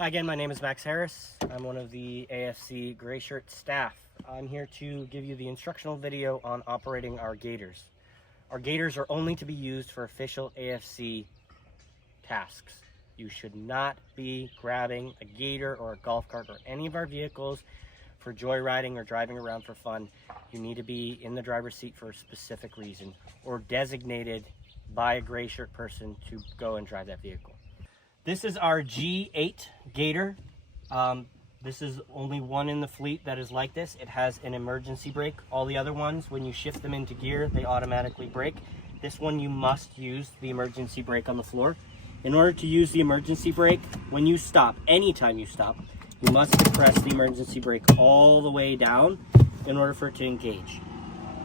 Hi again, my name is Max Harris. I'm one of the AFC Gray Shirt staff. I'm here to give you the instructional video on operating our gators. Our gators are only to be used for official AFC tasks. You should not be grabbing a gator or a golf cart or any of our vehicles for joyriding or driving around for fun. You need to be in the driver's seat for a specific reason or designated by a gray shirt person to go and drive that vehicle. This is our G8 Gator. This is only one in the fleet that is like this. It has an emergency brake. All the other ones, when you shift them into gear, they automatically brake. This one, you must use the emergency brake on the floor. In order to use the emergency brake, when you stop, anytime you stop, you must press the emergency brake all the way down in order for it to engage.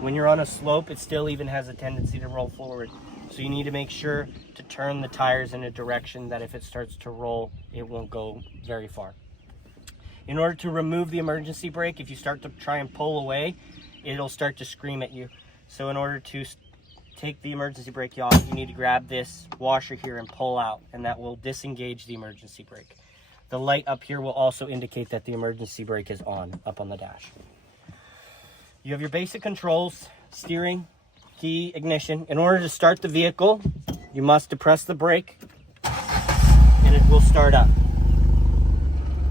When you're on a slope, it still even has a tendency to roll forward. So you need to make sure to turn the tires in a direction that if it starts to roll, it won't go very far. In order to remove the emergency brake, if you start to try and pull away, it'll start to scream at you. So in order to take the emergency brake off, you need to grab this washer here and pull out, and that will disengage the emergency brake. The light up here will also indicate that the emergency brake is on, up on the dash. You have your basic controls: steering, key, ignition. In order to start the vehicle, you must depress the brake and it will start up.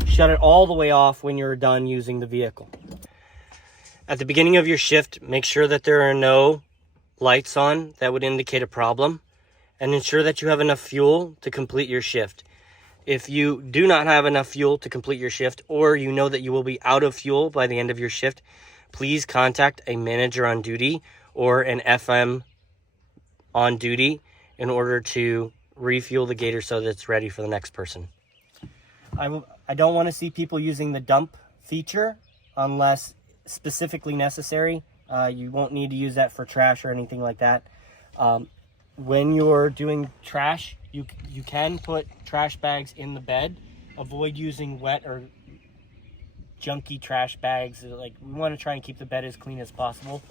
Shut it all the way off when you're done using the vehicle. At the beginning of your shift, make sure that there are no lights on that would indicate a problem, and ensure that you have enough fuel to complete your shift. If you do not have enough fuel to complete your shift, or you know that you will be out of fuel by the end of your shift, please contact a manager on duty or an FM on duty in order to refuel the Gator so that it's ready for the next person. I don't want to see people using the dump feature unless specifically necessary. You won't need to use that for trash or anything like that. When you're doing trash, you can put trash bags in the bed. Avoid using wet or junky trash bags. Like, we want to try and keep the bed as clean as possible.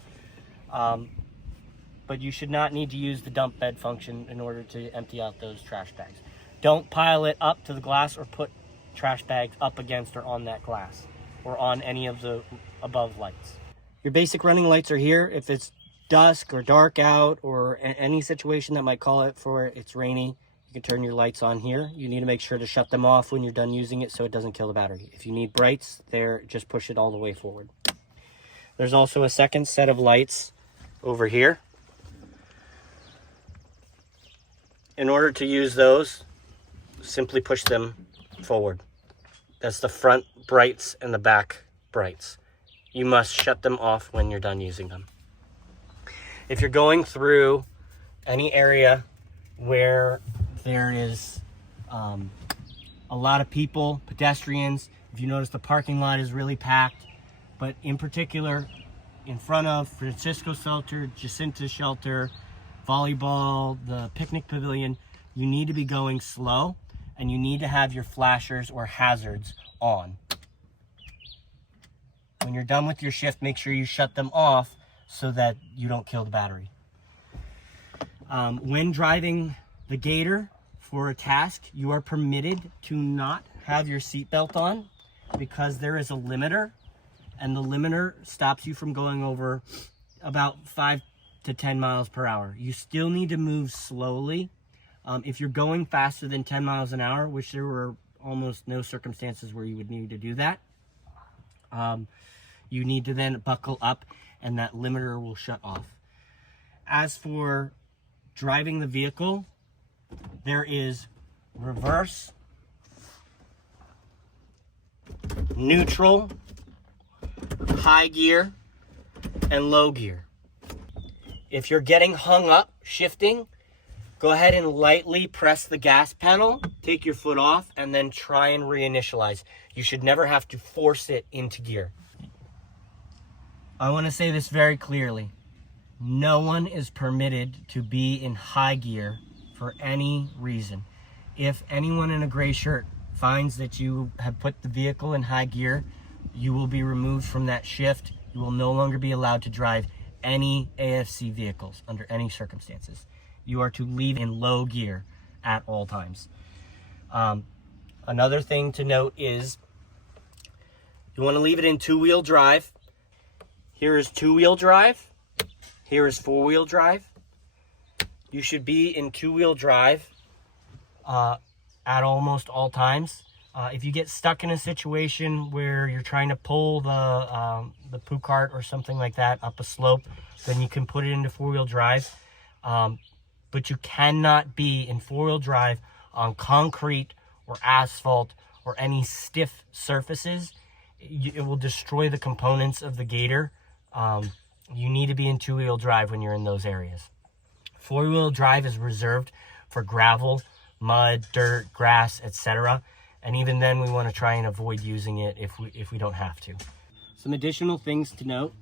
But you should not need to use the dump bed function in order to empty out those trash bags. Don't pile it up to the glass or put trash bags up against or on that glass or on any of the above lights. Your basic running lights are here. If it's dusk or dark out or any situation that might call it for it's rainy, you can turn your lights on here. You need to make sure to shut them off when you're done using it so it doesn't kill the battery. If you need brights there, just push it all the way forward. There's also a second set of lights over here. In order to use those, simply push them forward. That's the front brights and the back brights. You must shut them off when you're done using them. If you're going through any area where there is a lot of people, pedestrians, if you notice the parking lot is really packed, but in particular in front of Francisco Shelter, Jacinta Shelter, volleyball, the picnic pavilion, you need to be going slow and you need to have your flashers or hazards on. When you're done with your shift, make sure you shut them off so that you don't kill the battery. When driving the Gator for a task, you are permitted to not have your seatbelt on because there is a limiter, and the limiter stops you from going over about 5 to 10 miles per hour. You still need to move slowly. If you're going faster than 10 miles an hour, which there were almost no circumstances where you would need to do that, you need to then buckle up and that limiter will shut off. As for driving the vehicle, there is reverse, neutral, high gear, and low gear. If you're getting hung up shifting, go ahead and lightly press the gas pedal, take your foot off, and then try and reinitialize. You should never have to force it into gear. I want to say this very clearly. No one is permitted to be in high gear for any reason. If anyone in a gray shirt finds that you have put the vehicle in high gear, you will be removed from that shift. You will no longer be allowed to drive any AFC vehicles under any circumstances. You are to leave in low gear at all times. Another thing to note is you want to leave it in two-wheel drive. Here is two-wheel drive. Here is four-wheel drive. You should be in two-wheel drive at almost all times. If you get stuck in a situation where you're trying to pull the poo cart or something like that up a slope, then you can put it into four-wheel drive. But you cannot be in four-wheel drive on concrete or asphalt or any stiff surfaces. It will destroy the components of the Gator. You need to be in two-wheel drive when you're in those areas. Four-wheel drive is reserved for gravel, mud, dirt, grass, etc. And even then, we want to try and avoid using it if we don't have to. Some additional things to note: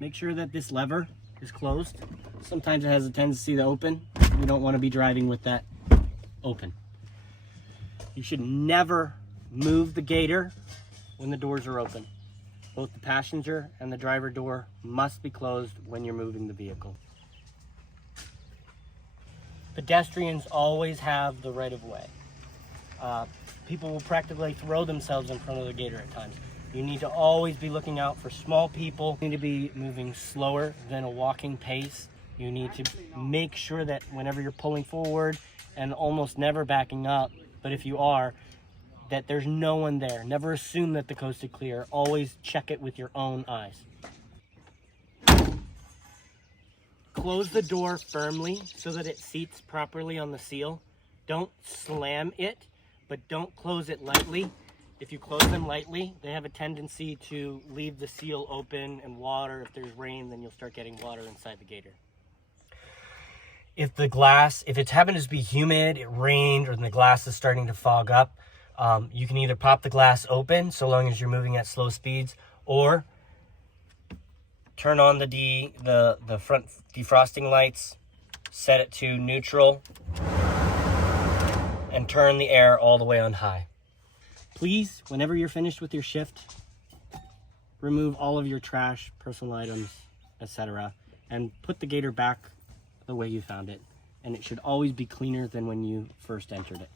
make sure that this lever is closed. Sometimes it has a tendency to open. You don't want to be driving with that open. You should never move the Gator when the doors are open. Both the passenger and the driver door must be closed when you're moving the vehicle. Pedestrians always have the right of way. People will practically throw themselves in front of the Gator at times. You need to always be looking out for small people. You need to be moving slower than a walking pace. You need to make sure that whenever you're pulling forward and almost never backing up, but if you are, that there's no one there. Never assume that the coast is clear. Always check it with your own eyes. Close the door firmly so that it seats properly on the seal. Don't slam it, but don't close it lightly. If you close them lightly, they have a tendency to leave the seal open and water. If there's rain, then you'll start getting water inside the Gator. If it happens to be humid, it rained, or the glass is starting to fog up, you can either pop the glass open so long as you're moving at slow speeds, or turn on the front defrosting lights, set it to neutral, and turn the air all the way on high. Please, whenever you're finished with your shift, remove all of your trash, personal items, etc., and put the Gator back the way you found it. And it should always be cleaner than when you first entered it.